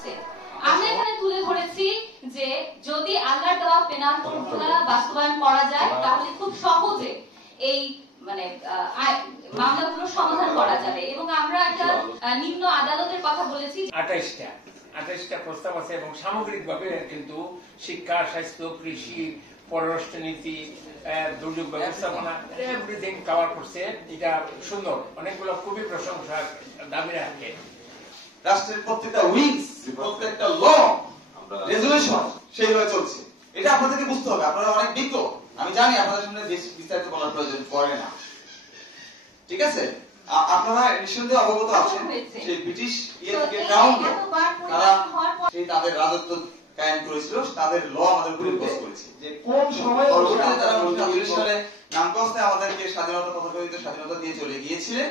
হচ্ছে। আমরা এখানে তুলে ধরেছি যে যদি আল্লাহর দেওয়া পেনাল ফর্মুলা বাস্তবায়ন করা যায় তাহলে খুব সহজে এই মানে মামলাগুলোর সমাধান করা যাবে। এবং আমরা একটা নিম্ন আদালতের কথা বলেছি। 28টা প্রস্তাব আছে এবং সামগ্রিকভাবে কিন্তু শিক্ষা, স্বাস্থ্য, কৃষি, পররাষ্ট্রনীতি, দুর্যোগ ব্যবস্থাপনা এভরিথিং কভার করছে। এটা সুন্দর, অনেকগুলো খুবই প্রশংসার দাবি রাখে। রাষ্ট্রের প্রত্যেকটা উইংস, প্রত্যেকটা ল, রেজুলেশন সেইভাবে চলছে। এটা আপনাদেরকে বুঝতে হবে। আপনারা অনেক বিজ্ঞ, আমি জানি আপনাদের সামনে বেশি বিস্তারিত বলার প্রয়োজন পড়ে না, ঠিক আছে? আপনারা নিঃসন্দেহে অবগত আছেন সেই ব্রিটিশ তারা সেই তাদের রাজত্ব কায়েম করেছিল, তাদের ল আমাদের উপর ইম্পোজ করেছে। যে কোন সময়ে তারা 1948 সালে নামকাস্তে আমাদেরকে স্বাধীনতা দিয়ে চলে গিয়েছিলেন।